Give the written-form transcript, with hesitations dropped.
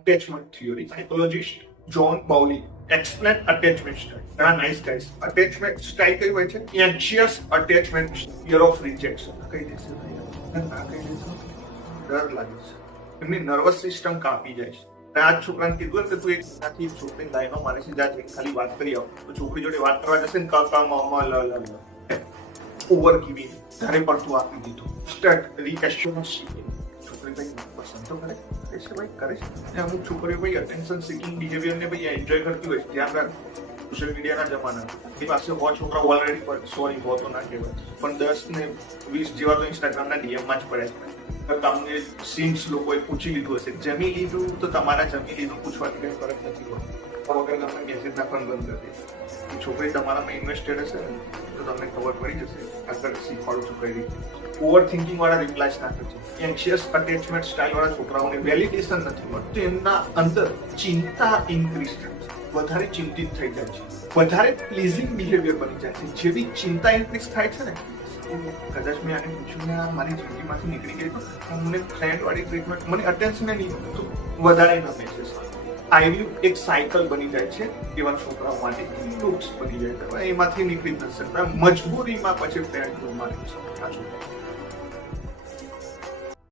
attachment theory. Psychologist John Bowley explain attachment style. ઘણા nice guys. Attachment style કઈ હોય છે? Anxious attachment, fear of rejection. કઈ દેશે ભાઈ? ના કઈ દેશે? ડર લાગે છે. એમની નર્વસ સિસ્ટમ કાપી જાય છે. આ છોકરાને કીધું કે તું એક નાથી છોકરીની લાઈનો મારે છે જાજે ખાલી વાત કરી આવ તો છોકરી જોડે વાત કરવા જશે ને કાકા મામા લ લ લ ઓવર ગિવિંગ તારે પડતું આપી દીધું સ્ટાર્ટ રીએશ્યોરન્સ શીખી છોકરી ભાઈ પસંદ તો કરે છે ભાઈ કરે છે અમુક છોકરીઓ ભાઈ અટેન્શન સિકિંગ બિહેવિયરને ભાઈ એન્જોય કરતી હોય છે ધ્યાન રાખ સોશિયલ મીડિયાના જમાના એ પાસે હો છોકરા ઓલરેડી પર સોરી હો તો ના કહેવાય પણ 10 ને 20 જેવા તો ઇન્સ્ટાગ્રામના ડીએમમાં જ પડે છે તમને સીમ્સ લોકોએ પૂછી લીધું હશે જમી લીધું તો તમારા જમી લીધું પૂછવાથી કંઈ ફરક નથી હોતો વગર તમને મેસેજ નાખવાનું બંધ કરી દે છોકરી તમારામાં ઇન્વેસ્ટેડ હશે ને તો તમને ખબર પડી જશે આગળ શીખવાડું છું કઈ રીતે ઓવર થિંકિંગ વાળા રિપ્લાયસ નાખે છે એન્શિયસ અટેચમેન્ટ સ્ટાઇલ વાળા છોકરાઓને વેલિડેશન નથી મળતું એમના અંદર ચિંતા ઇન્ક્રીઝ થાય છે વધારે ચિંતિત થઈ જાય છે વધારે પ્લીઝિંગ બિહેવિયર બની જાય છે જેવી ચિંતા ઇન્ક્રીઝ થાય છે ને કદાચ મેં આને પૂછ્યું ને મારી જિંદગીમાંથી નીકળી ગઈ તો મને ફ્રેન્ડ વાળી ટ્રીટમેન્ટ મને અટેન્શન નહીં મળતું વધારે ગમે છે આઈ વ્યુ એક સાયકલ બની જાય છે એવા છોકરાઓ માટે લૂપ્સ બની જાય છે એમાંથી નીકળી નથી શકતા મજબૂરીમાં પછી ફ્રેન્ડ મારી છે આ છોકરા